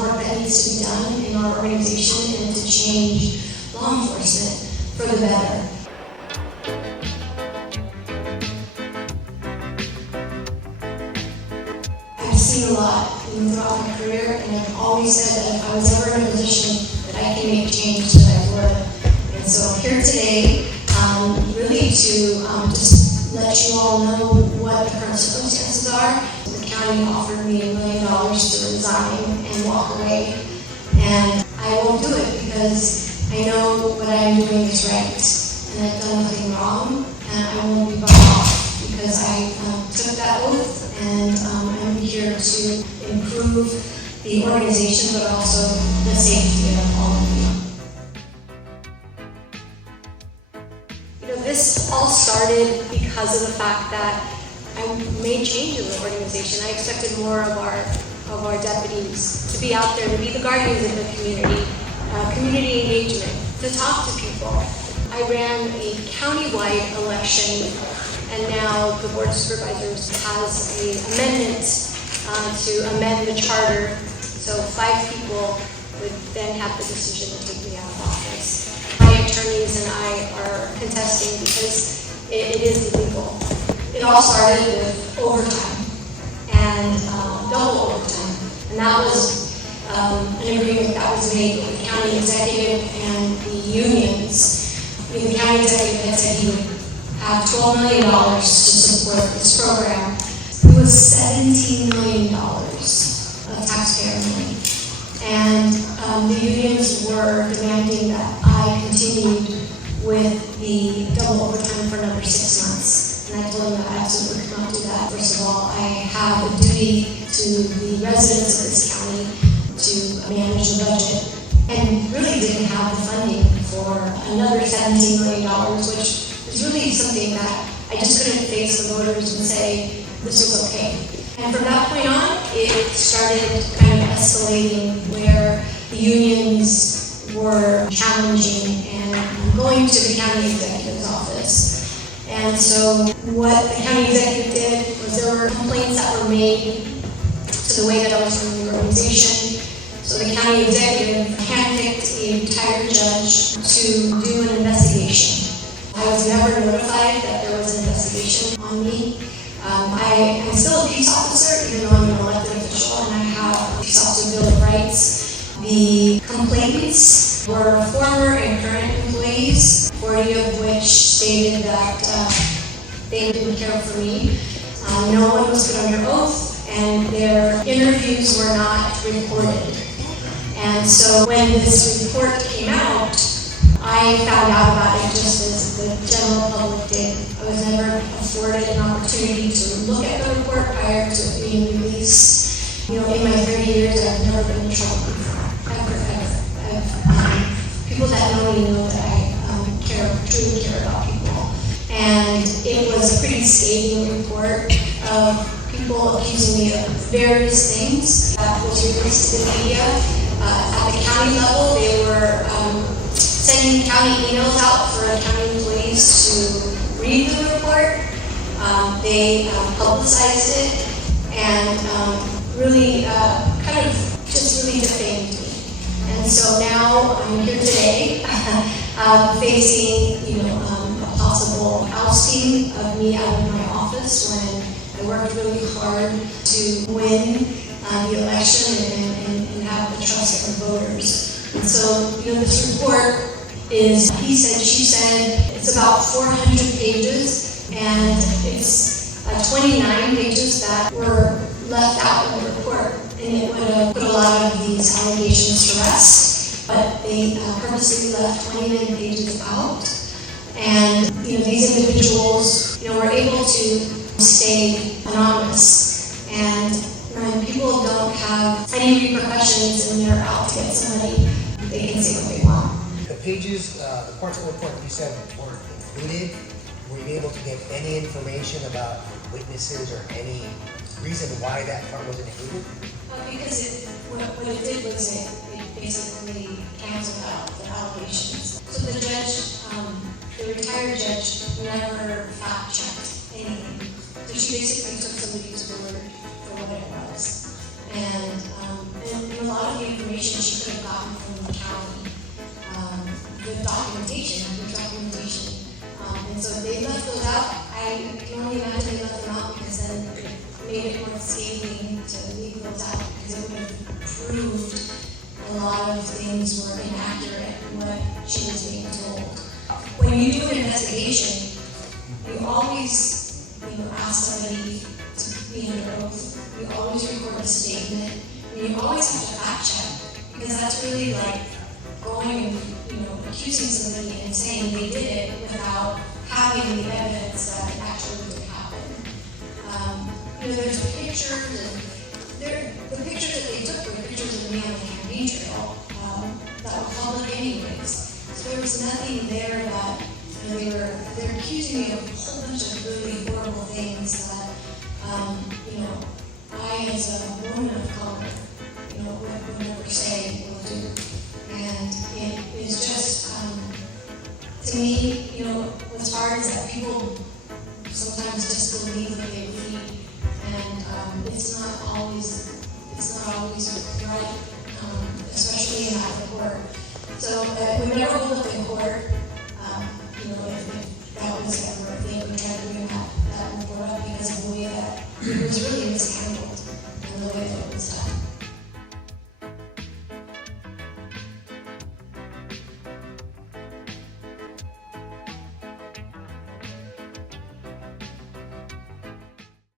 of work that needs to be done in our organization and to change law enforcement for the better. I've seen a lot throughout my career, and I've always said that if I was ever in a position that I can make change, that I would. And so I'm here today really to just let you all know what the current circumstances are. The county offered me $1 million to resign and walk away, and I won't do it because I know what I'm doing is right, and I've done nothing wrong, and I won't be bought off because I took that oath, and I'm here to improve the organization, but also the safety of all of you. This all started because of the fact that I made change in the organization. I expected more of our deputies to be out there, to be the guardians of the community, community engagement, to talk to people. I ran a county-wide election, and now the Board of Supervisors has an amendment to amend the charter, so 5 people would then have the decision to take me out of office. My attorneys and I are contesting because it is illegal. It all started with overtime and double overtime, and that was an agreement that was made with the county executive and the unions. The county executive had said he would have $12 million to support this program. It was $17 million of taxpayer money. And the unions were demanding that I continued with the double overtime for another 6 months. And I told them that I absolutely could not do that. First of all, I have a duty to the residents of this county to manage the budget, and really didn't have the funding for another $17 million, which is really something that I just couldn't face the voters and say this was okay. And from that point on, it started kind of escalating where the unions were challenging and going to the county executive's office. And so what the county executive did was there were complaints that were made to the way that I was running the organization. So the county executive handpicked the entire judge to do an investigation. I was never notified that there was an investigation on me. I'm still a peace officer, even though I'm an elected official, and I have a peace officer bill of rights. The complainants were former and current employees, 40 of which stated that they didn't care for me. No one was put under oath, and their interviews were not recorded. And so when this report came out, I found out about it just as the general public did. I was never afforded an opportunity to look at the report prior to it being released. In my 30 years, I've never been in trouble before, ever. People that know me know that I truly care about people. And it was a pretty scathing report of people accusing me of various things that was released to the media. At the county level, they were sending county emails out for county employees to read the report. They publicized it and really kind of just really defamed me. And so now I'm here today facing a possible ousting of me out of my office when I worked really hard to win the election and have the trust of the voters. And so this report is he said, she said. It's about 400 pages, and it's 29 pages that were left out in the report. And it would have put a lot of these allegations to rest, but they purposely left 29 pages out. And these individuals were able to stay anonymous. And when people don't have any repercussions and they're out to get somebody, they can say what they want. The pages, the parts of the report you said weren't included. Were you able to get any information about witnesses or any reason why that part wasn't included? Because what it did was it basically canceled out the allegations. So the judge, the retired judge, never fact-checked anything. So she basically took somebody's word for what it was. And a lot lot of the information she could have gotten from the county, the documentation. And so they left those out. I can only imagine they left them out because then it made it more scathing to leave those out because it would have proved a lot of things were inaccurate in what she was being told. When you do an investigation, you always ask somebody to be under oath. You always record a statement, and you always have to fact check because that's really like going and accusing somebody and saying they did it without having the evidence that it actually would happen. There's pictures, and the pictures that they took were pictures of me on the campaign trail that were public anyways. So there was nothing there that they're accusing me of a whole bunch of really horrible things that I as a woman of color would never say or do. And it is just to me, what's hard is that people sometimes just believe what they read, and it's not always right, especially in that court. So we never hold up in court.